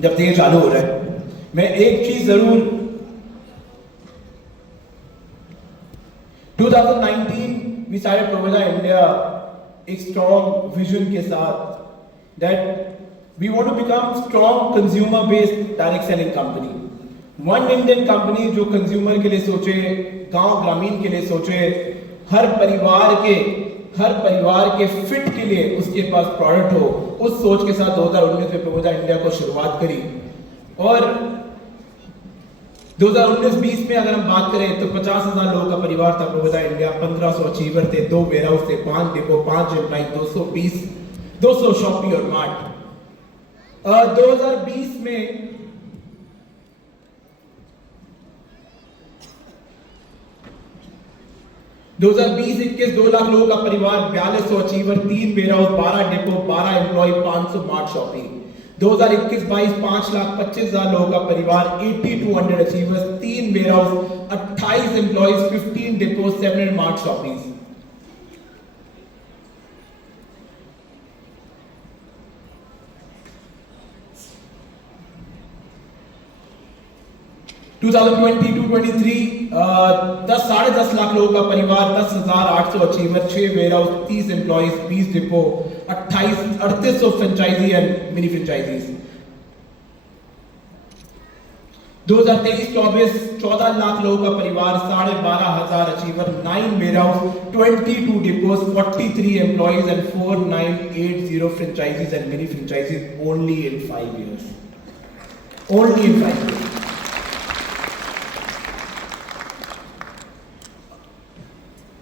जब से ये चालू हो रहा है, मैं एक चीज जरूर 2019 we started Provida India एक strong vision के साथ that we want to become strong consumer based direct selling company. One Indian company जो consumer के लिए सोचे, गांव ग्रामीण के लिए सोचे, हर परिवार के फिट के लिए उसके पास प्रोडक्ट हो, उस सोच के साथ 2019 में प्रोविडा इंडिया को शुरुआत करी। और 2019-20 में अगर हम बात करें तो 50,000 लोगों का परिवार था प्रोविडा इंडिया, 1500 अचीवर थे, 2 वेयरहाउस थे, 5 डिपो, 5 एम्प्लॉय, 200 शॉपी और मार्ट। 2020 में 2020-21 2 लाख लोगों का परिवार, 4200 achiever, 3 warehouse, 12 depot, 12 employ, 500 mart shoppe. 2021-22 5,25,000 लोगों का परिवार, 8200 achievers, 3 warehouse, 28 employees, 15 depot, 700 mart shoppes. To 2022-23 10-10.5 lakh लोगों का परिवार, 10,800 achiever, 6 warehouse, 30 employees, 20 depot, 3800 franchisee and mini franchisees. 2023-24 14 lakh लोगों का परिवार, 12,500 achiever, 9 warehouse, 22 depots, 43 employees and 4980 franchises and mini franchises only in 5 years. Only in 5 years.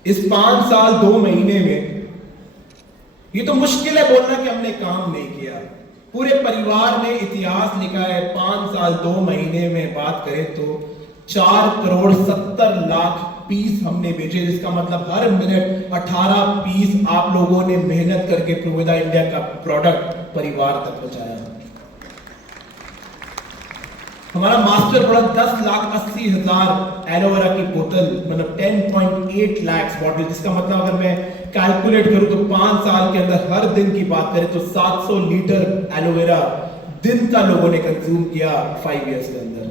इस 5 साल 2 महीने में ये तो मुश्किल है बोलना कि हमने काम नहीं किया। पूरे परिवार ने इतिहास लिखा है। 5 साल 2 महीने में बात करें तो 4 करोड़ 70 लाख पीस हमने बेचे, जिसका मतलब हर मिनट 18 पीस आप लोगों ने मेहनत करके प्रोविडा इंडिया का प्रोडक्ट परिवार तक पहुंचाया। हमारा मास्टर प्रोडक्ट 10,80,000 एलोवेरा की बोतल, मतलब 10.8 लाख बॉटल, जिसका मतलब अगर मैं कैलकुलेट करूं तो 5 साल के अंदर हर दिन की बात करें तो 700 लीटर एलोवेरा दिन का लोगों ने कंज्यूम किया 5 इयर्स के अंदर।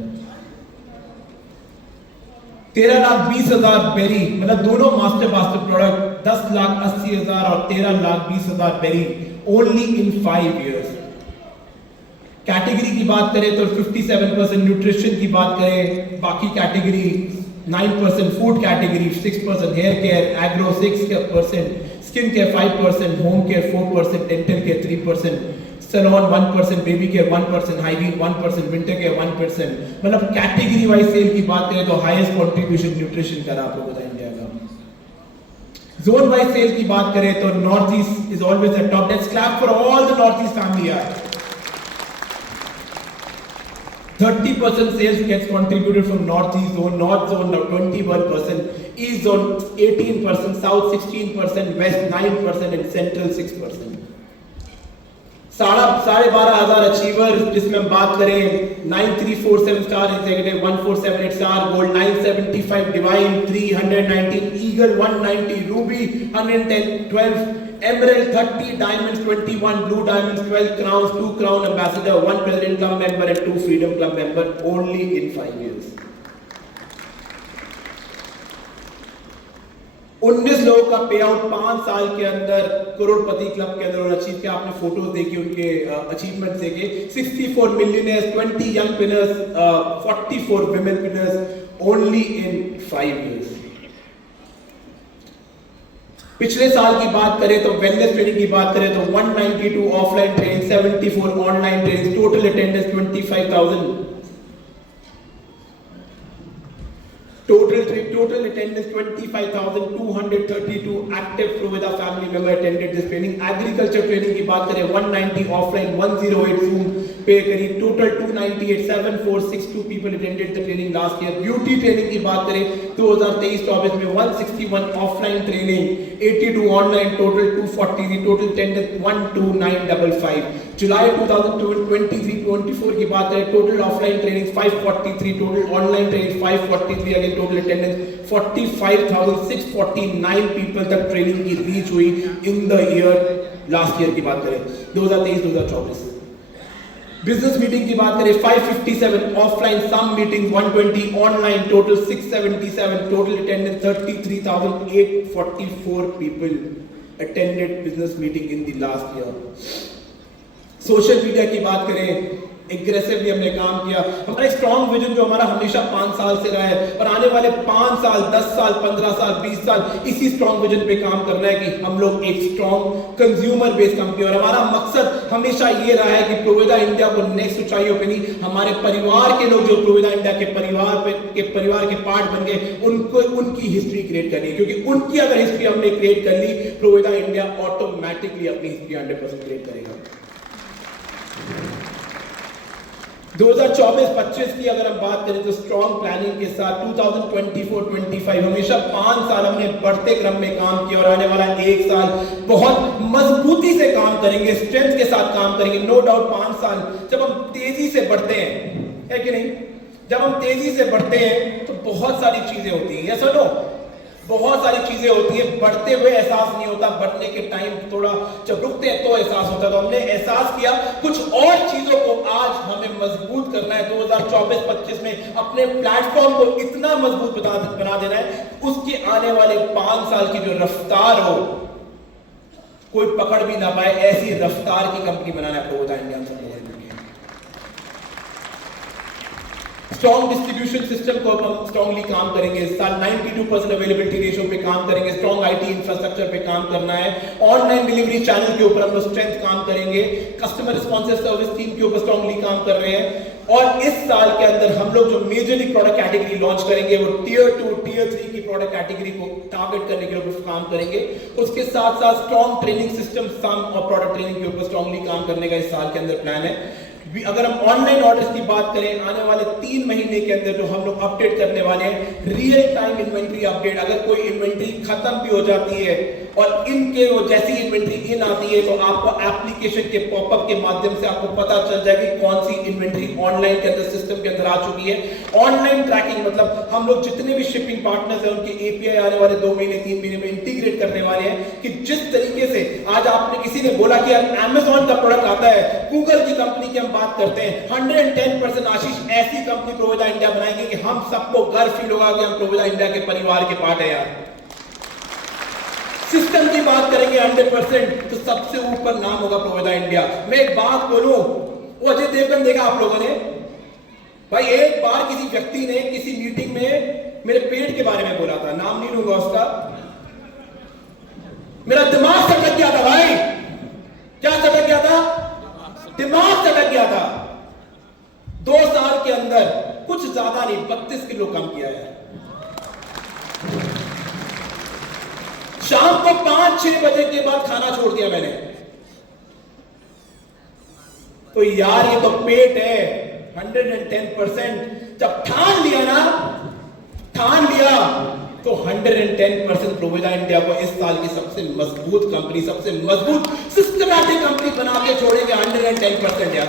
13,20,000 बेरी, मतलब दोनों मास्टर प्रोडक्ट 10,80,000 और 13,20,000 very only in 5 years. Category की बात करें तो 57% न्यूट्रिशन की बात करें, बाकी category 9%, food category 6%, hair care agro 6%, skin care 5%, home care 4%, dental care 3%, salon 1%, baby care 1%, hygiene 1%, winter care 1%। मतलब कैटेगरी वाइज सेल की बात करें तो हाईएस्ट कंट्रीब्यूशन न्यूट्रिशन का आपको पता इंडिया का। जोन वाइज सेल की बात करें तो north east is always at top. Let's clap for all the north east family यार। 30% sales gets contributed from Northeast zone, North zone 21%, East zone 18%, South 16%, West 9% and Central 6%. 12,500 achiever, जिसमें हम बात करें 9347 star executive, 1478 star gold, 975 divine, 319 eagle, 190 Ruby, 110 12 Emerald, 30 diamonds, 21 blue diamonds, 12 crowns, 2 crown ambassador, 1 president club member and 2 freedom club member only in 5 years. 19 लोगों का पे out 5 साल के अंदर करोड़पति क्लब के अंदर और अचीव किया। आपने फोटोज देखी, उनके अचीवमेंट देखे। 64 millionaires, 20 young winners, 44 women winners only in 5 years. पिछले साल की बात करें तो वेलनेस ट्रेनिंग की बात करें तो 192 offline training, 74 online training, total attendance 25,000, total attendance 25,232 active Provida family member attended this training. Agriculture training की बात करें 190 offline, 108 Zoom पे करी, total 298 7462 people attended the training last year. Beauty training की बात करें 2023-24 में 161 offline training, 82 online, total 240, total attendance 12955. July 2023-24 की बात करें total offline training 543, total online training 543, again total attendance 45,649 people तक ट्रेनिंग की रीच हुई in the year, last year की बात करें 2023-2024। बिजनेस मीटिंग की बात करें 557 offline, some meeting 120, online total 677, total attendance 33,844 people attended business meeting in the last year. Social media की बात करें, एग्रेसिवली हमने काम किया। हमारा स्ट्रॉन्ग विजन जो हमारा हमेशा 5 साल से रहा है और आने वाले 5 साल, 10 साल, 15 साल, 20 साल इसी स्ट्रॉन्ग विजन पे काम करना है कि हम लोग एक स्ट्रॉन्ग कंज्यूमर बेस्ड कंपनी, और हमारा मकसद हमेशा ये रहा है कि प्रोवेदा इंडिया को नेक्स्ट ऊंचाइयों पे नहीं, हमारे परिवार के लोग जो प्रोवेदा इंडिया के परिवार के पार्ट बन गए उनको उनकी हिस्ट्री क्रिएट करनी है, क्योंकि उनकी अगर हिस्ट्री हमने क्रिएट कर ली, प्रोवेदा इंडिया ऑटोमेटिकली अपनी हिस्ट्री 100% क्रिएट करेगा। 2024-25 की अगर हम बात करें तो स्ट्रॉन्ग प्लानिंग के साथ 2024-25 हमेशा 5 साल हमने बढ़ते क्रम में काम किया और आने वाला 1 साल बहुत मजबूती से काम करेंगे, स्ट्रेंथ के साथ काम करेंगे। नो डाउट 5 साल जब हम तेजी से बढ़ते हैं, है कि नहीं, जब हम तेजी से बढ़ते हैं तो बहुत सारी चीजें होती हैं, यस और नो, बहुत सारी चीजें होती है। बढ़ते हुए एहसास नहीं होता, बढ़ने के टाइम थोड़ा जब रुकते हैं तो एहसास होता है। तो हमने एहसास किया कुछ और चीजों को आज हमें मजबूत करना है। 2024-25 में अपने प्लेटफॉर्म को इतना मजबूत बना देना है उसके आने वाले 5 साल की जो रफ्तार हो कोई पकड़ भी ना पाए, ऐसी रफ्तार की कंपनी बनाना है प्रोवेदा इंडिया। स्ट्रॉन्ग डिस्ट्रीब्यूशन सिस्टम को हम स्ट्रॉन्गली काम करेंगे, 92% अवेलेबिलिटी रेशियो पे काम करेंगे, स्ट्रॉन्ग आईटी इंफ्रास्ट्रक्चर पे काम करना है, ऑनलाइन डिलीवरी चैनल के ऊपर हम लोग स्ट्रेंथ काम करेंगे, कस्टमर रिस्पॉन्सिव सर्विस टीम के ऊपर स्ट्रॉन्गली काम कर रहे हैं। और इस साल के अंदर हम लोग जो मेजरली प्रोडक्ट कैटेगरी लॉन्च करेंगे वो टियर 2, टियर 3 की प्रोडक्ट कैटेगरी को टारगेट करने के ऊपर काम करेंगे। उसके साथ साथ स्ट्रॉन्ग ट्रेनिंग सिस्टम सम और प्रोडक्ट ट्रेनिंग के ऊपर स्ट्रॉन्गली काम करने का इस साल के अंदर प्लान है। अगर हम ऑनलाइन ऑर्डर्स की बात करें, आने वाले 3 महीने के अंदर जो हम लोग अपडेट करने वाले हैं, रियल टाइम इन्वेंट्री अपडेट। अगर कोई इन्वेंट्री खत्म भी हो जाती है और इनके वो जैसी इन्वेंट्री इन आती है तो आपको एप्लीकेशन के पॉपअप के माध्यम से आपको पता चल जाएगी कौन सी इन्वेंट्री ऑनलाइन के अंदर सिस्टम के अंदर आ चुकी है। ऑनलाइन ट्रैकिंग मतलब हम लोग जितने भी शिपिंग पार्टनर्स हैं उनके एपीआई आने वाले 2 महीने 3 महीने में इंटीग्रेट करने वाले हैं कि जिस तरीके से आज आपने किसी ने बोला कि यार अमेज़न का प्रोडक्ट आता है, गूगल की कंपनी की हम बात करते हैं, 110% आशीष ऐसी कंपनी प्रोवेदा इंडिया बनाएंगे कि हम सबको गर्व फील होगा कि हम प्रोवेदा इंडिया के परिवार के पार्ट है। यार सिस्टम की बात करेंगे 100% तो सबसे ऊपर नाम होगा प्रोवेदा इंडिया। मैं एक बात बोलूं, वो अजय देवगन देखा आप लोगों ने भाई, एक बार किसी व्यक्ति ने किसी मीटिंग में मेरे पेट के बारे में बोला था, नाम नहीं लूंगा उसका, मेरा दिमाग सटक गया था भाई। क्या सटक गया था? दिमाग सटक गया था। 2 साल के अंदर कुछ ज्यादा नहीं 32 किलो कम किया है। शाम को 5-6 बजे के बाद खाना छोड़ दिया मैंने। तो यार ये तो पेट है 110%। जब ठान लिया ना, ठान लिया तो 110% प्रोवेदा इंडिया को इस साल की सबसे मजबूत कंपनी, सबसे मजबूत सिस्टमैटिक कंपनी बना के छोड़ेंगे 110% यार।